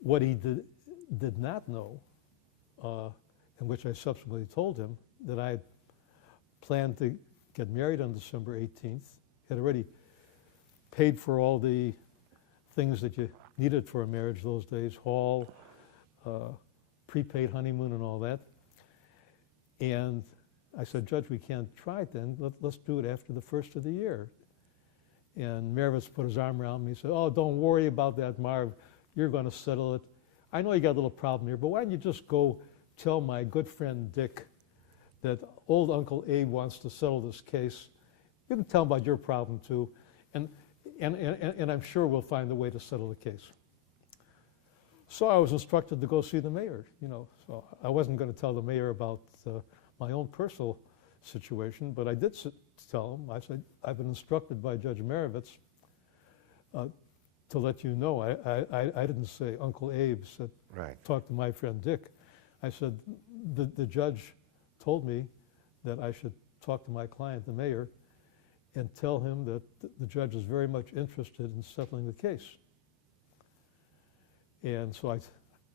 What he did not know, and which I subsequently told him, that I had planned to get married on December 18th, had already paid for all the things that you needed for a marriage those days, hall, prepaid honeymoon and all that. And I said, Judge, we can't try it then. Let's do it after the first of the year. And Merovitz put his arm around me and said, oh, don't worry about that, Marv. You're going to settle it. I know you got a little problem here, but why don't you just go tell my good friend Dick that old Uncle Abe wants to settle this case. You can tell him about your problem too, and I'm sure we'll find a way to settle the case. So I was instructed to go see the mayor, so I wasn't going to tell the mayor about my own personal situation, but I did tell him. I said, I've been instructed by Judge Merovitz to let you know. I didn't say Uncle Abe said, Right. talk to my friend Dick. I said, the judge told me that I should talk to my client, the mayor, and tell him that the judge is very much interested in settling the case. And so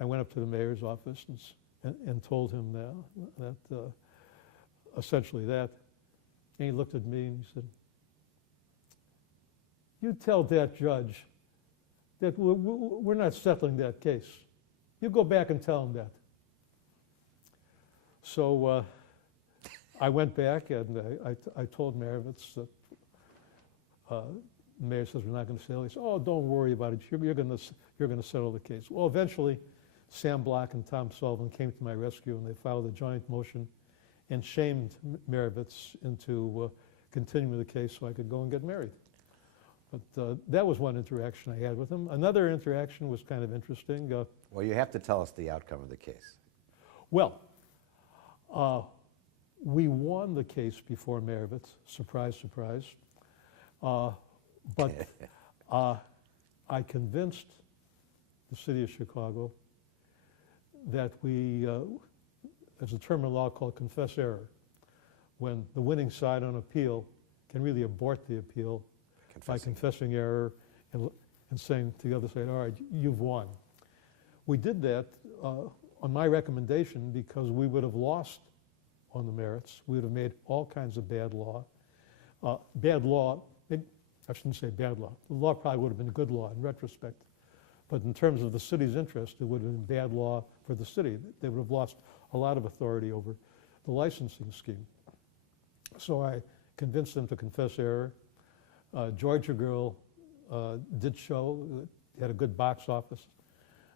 I went up to the mayor's office and told him that essentially that. And he looked at me and he said, you tell that judge that we're not settling that case. You go back and tell him that. So I went back and I told Merovitz that the mayor says we're not going to settle. He said, oh, don't worry about it. You're going to settle the case. Well, eventually, Sam Block and Tom Sullivan came to my rescue and they filed a joint motion and shamed Merovitz into continuing the case so I could go and get married. But that was one interaction I had with him. Another interaction was kind of interesting. Well, you have to tell us the outcome of the case. Well, we won the case before Merovitz, surprise, surprise. But I convinced the city of Chicago that we, there's a term in law called confess error, when the winning side on appeal can really abort the appeal by confessing error and saying to the other side, all right, you've won. We did that on my recommendation because we would have lost on the merits. We would have made all kinds of bad law. I shouldn't say bad law. The law probably would have been good law in retrospect. But in terms of the city's interest, it would have been bad law for the city. They would have lost a lot of authority over the licensing scheme. So I convinced them to confess error. Georgia Girl did show, had a good box office.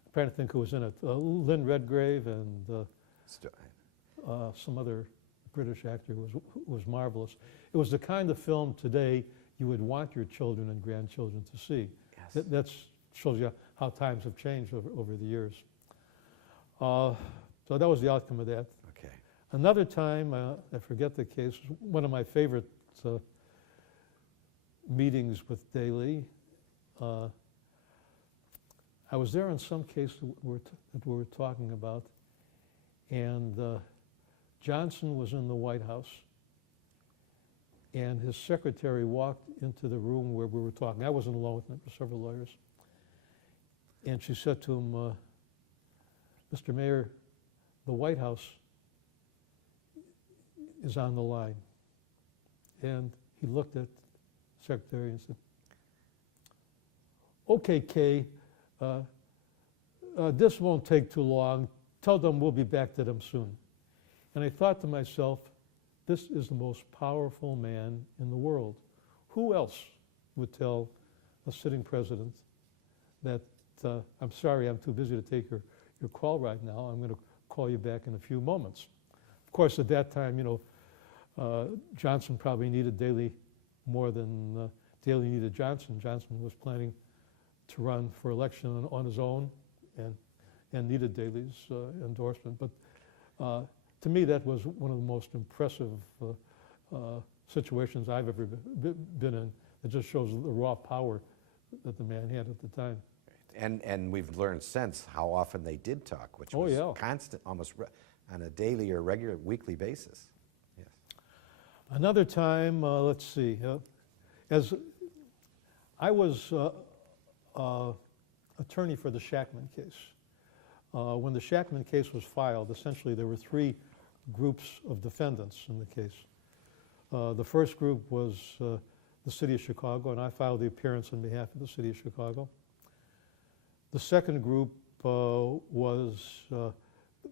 I'm trying to think who was in it. Lynn Redgrave and some other British actor was marvelous. It was the kind of film today you would want your children and grandchildren to see. Yes. That shows you how times have changed over the years. So that was the outcome of that. Okay. Another time, I forget the case, one of my favorite meetings with Daley. I was there on some case that we were talking about, and Johnson was in the White House, and his secretary walked into the room where we were talking. I wasn't alone with him, there were several lawyers. And she said to him, Mr. Mayor, the White House is on the line. And he looked at the secretary and said, okay, Kay, this won't take too long. Tell them we'll be back to them soon. And I thought to myself, this is the most powerful man in the world. Who else would tell a sitting president that, I'm sorry, I'm too busy to take your call right now. I'm going to call you back in a few moments. Of course, at that time, Johnson probably needed Daley more than Daley needed Johnson. Johnson was planning to run for election on his own and needed Daley's endorsement. But to me, that was one of the most impressive situations I've ever been in. It just shows the raw power that the man had at the time. And we've learned since how often they did talk, which was constant, almost on a daily or regular weekly basis. Yes. Another time, let's see, as I was attorney for the Shackman case. When the Shackman case was filed, essentially there were three groups of defendants in the case. The first group was the city of Chicago, and I filed the appearance on behalf of the city of Chicago. The second group was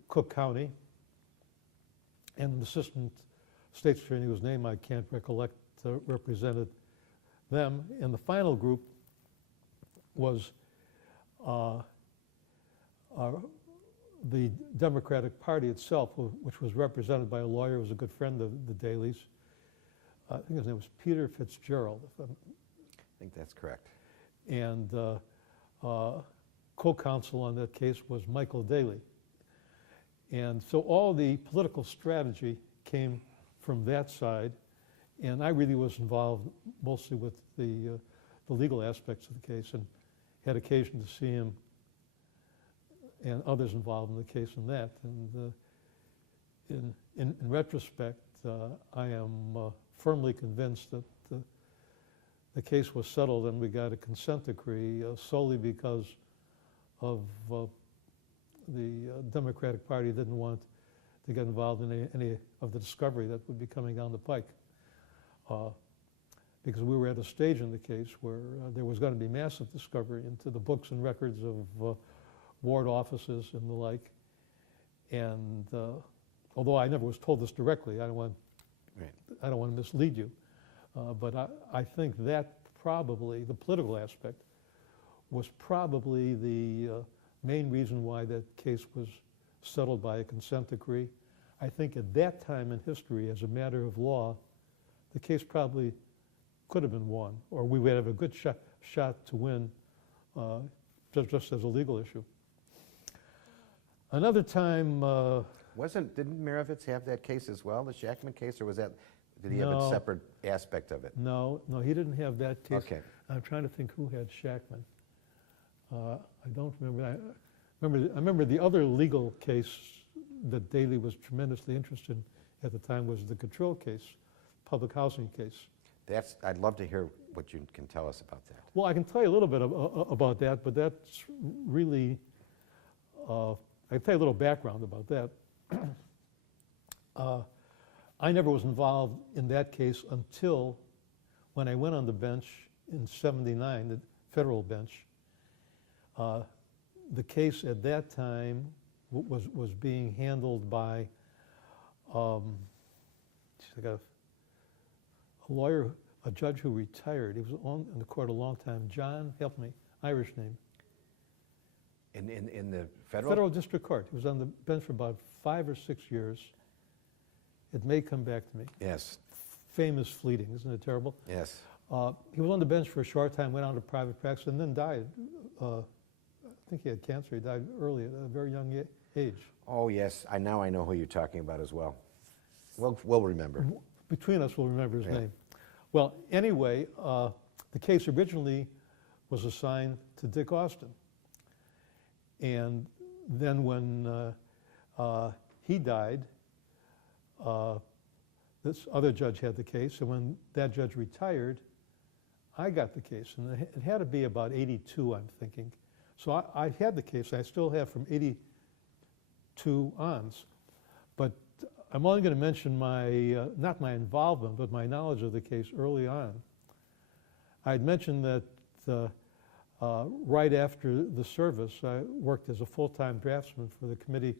Cook County, and an assistant state's attorney whose name I can't recollect represented them. And the final group was the Democratic Party itself, which was represented by a lawyer who was a good friend of the Daleys. I think his name was Peter Fitzgerald. I think that's correct. And co-counsel on that case was Michael Daley. And so all the political strategy came from that side, and I really was involved mostly with the legal aspects of the case, and had occasion to see him and others involved in the case in that. And in retrospect, I am firmly convinced that the case was settled and we got a consent decree solely because of the Democratic Party didn't want to get involved in any of the discovery that would be coming down the pike. Because we were at a stage in the case where there was going to be massive discovery into the books and records of ward offices and the like. And although I never was told this directly, I don't want to mislead you, but I think that probably, the political aspect, was probably the main reason why that case was settled by a consent decree. I think at that time in history, as a matter of law, the case probably could have been won, or we would have a good shot to win just as a legal issue. Another time... Didn't Mirovitz have that case as well, the Shackman case, or did he have a separate aspect of it? No, he didn't have that case. Okay. I'm trying to think who had Shackman. I don't remember. I remember the other legal case that Daley was tremendously interested in at the time was the control case, public housing case. I'd love to hear what you can tell us about that. Well, I can tell you a little bit about that, but that's really, I can tell you a little background about that. I never was involved in that case until when I went on the bench in '79, the federal bench. The case at that time was being handled by I got a lawyer, a judge who retired. He was on in the court a long time. John, help me, Irish name. In the federal? Federal District Court. He was on the bench for about 5 or 6 years. It may come back to me. Yes. Famous fleeting, isn't it terrible? Yes. He was on the bench for a short time, went on to private practice, and then died. I think he had cancer. He died early at a very young age. Oh, yes. Now I know who you're talking about as well. We'll remember. Between us, we'll remember his name. Well, anyway, the case originally was assigned to Dick Austin. And then when he died, this other judge had the case. And when that judge retired, I got the case. And it had to be about '82, I'm thinking. So I had the case. I still have from '82 on. But I'm only going to mention my, not my involvement, but my knowledge of the case early on. I'd mentioned that right after the service, I worked as a full-time draftsman for the committee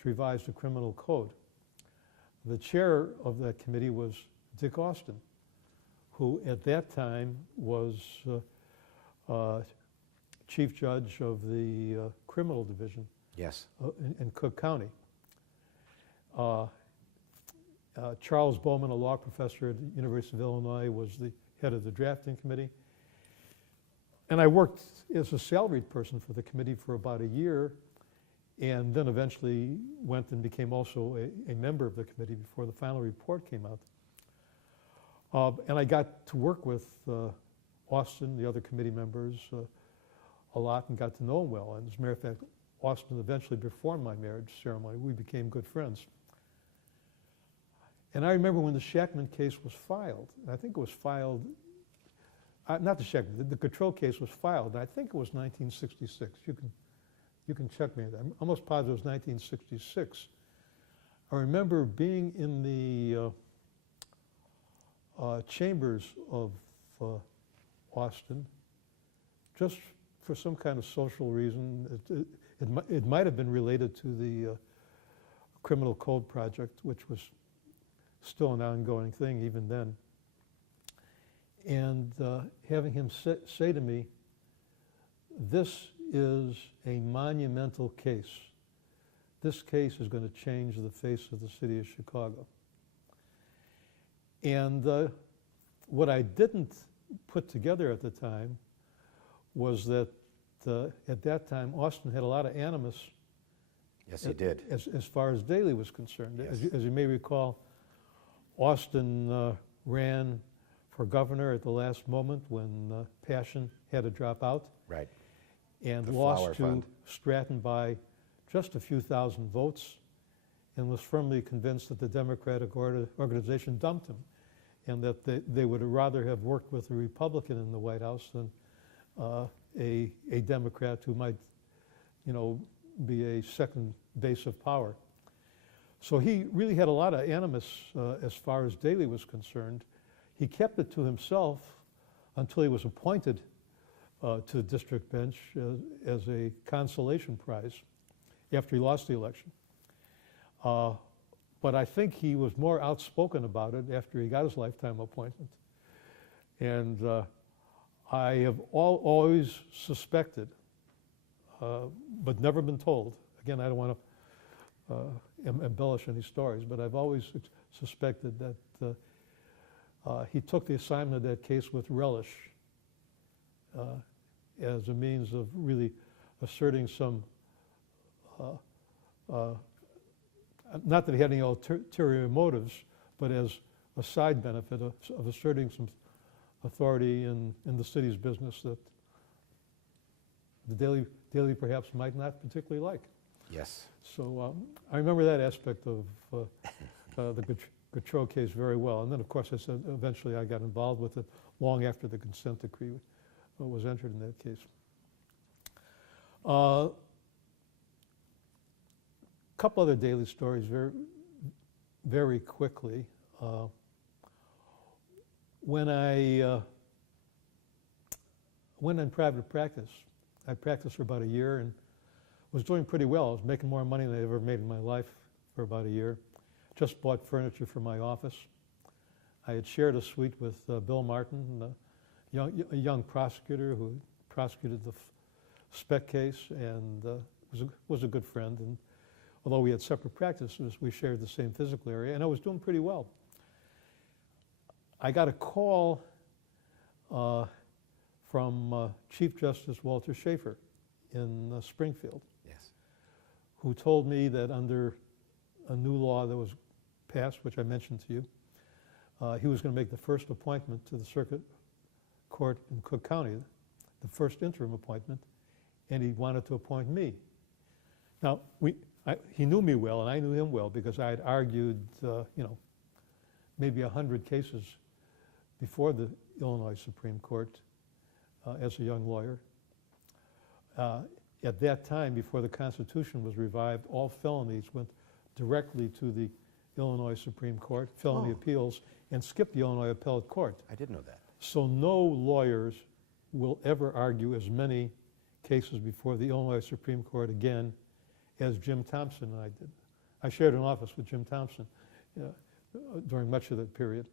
to revise the criminal code. The chair of that committee was Dick Austin, who at that time was chief judge of the criminal division. Yes. In Cook County. Charles Bowman, a law professor at the University of Illinois, was the head of the drafting committee. And I worked as a salaried person for the committee for about a year, and then eventually went and became also a member of the committee before the final report came out. And I got to work with Austin, the other committee members, a lot, and got to know him well. And as a matter of fact, Austin eventually performed my marriage ceremony. We became good friends. And I remember when the Shackman case was filed, and I think it was filed, not the check, the Gautreaux case was filed, I think it was 1966. You can check me. I'm almost positive it was 1966. I remember being in the chambers of Austin, just for some kind of social reason. It might have been related to the Criminal Code Project, which was still an ongoing thing even then. And having him say to me, "This is a monumental case. This case is going to change the face of the city of Chicago." And what I didn't put together at the time was that at that time, Austin had a lot of animus. Yes, he did. As far as Daley was concerned. Yes. As you may recall, Austin ran for governor at the last moment when Passion had to drop out. Right. And The lost Flower to Fund. Stratton by just a few thousand votes, and was firmly convinced that the Democratic organization dumped him, and that they would rather have worked with a Republican in the White House than a Democrat who might, be a second base of power. So he really had a lot of animus as far as Daley was concerned. He kept it to himself until he was appointed to the district bench as a consolation prize after he lost the election. But I think he was more outspoken about it after he got his lifetime appointment. And I have always suspected, but never been told. Again, I don't want to embellish any stories, but I've always suspected that he took the assignment of that case with relish as a means of really asserting some, not that he had any ulterior motives, but as a side benefit of asserting some authority in the city's business that the Daley perhaps might not particularly like. Yes. So I remember that aspect of the Gautreaux case very well. And then, of course, I said eventually I got involved with it long after the consent decree was entered in that case. A couple other Daley stories very, very quickly. When I went in private practice, I practiced for about a year and was doing pretty well. I was making more money than I ever made in my life for about a year. Just bought furniture for my office. I had shared a suite with Bill Martin, a young prosecutor who prosecuted the Speck case and was a good friend. And although we had separate practices, we shared the same physical area, and I was doing pretty well. I got a call from Chief Justice Walter Schaefer in Springfield, Yes. who told me that under a new law that was passed, which I mentioned to you, he was going to make the first appointment to the circuit court in Cook County, the first interim appointment, and he wanted to appoint me. Now, he knew me well, and I knew him well because I had argued, maybe 100 cases before the Illinois Supreme Court as a young lawyer. At that time, before the Constitution was revived, all felonies went directly to the Illinois Supreme Court, felony appeals, and skipped the Illinois Appellate Court. I didn't know that. So no lawyers will ever argue as many cases before the Illinois Supreme Court again as Jim Thompson and I did. I shared an office with Jim Thompson during much of that period.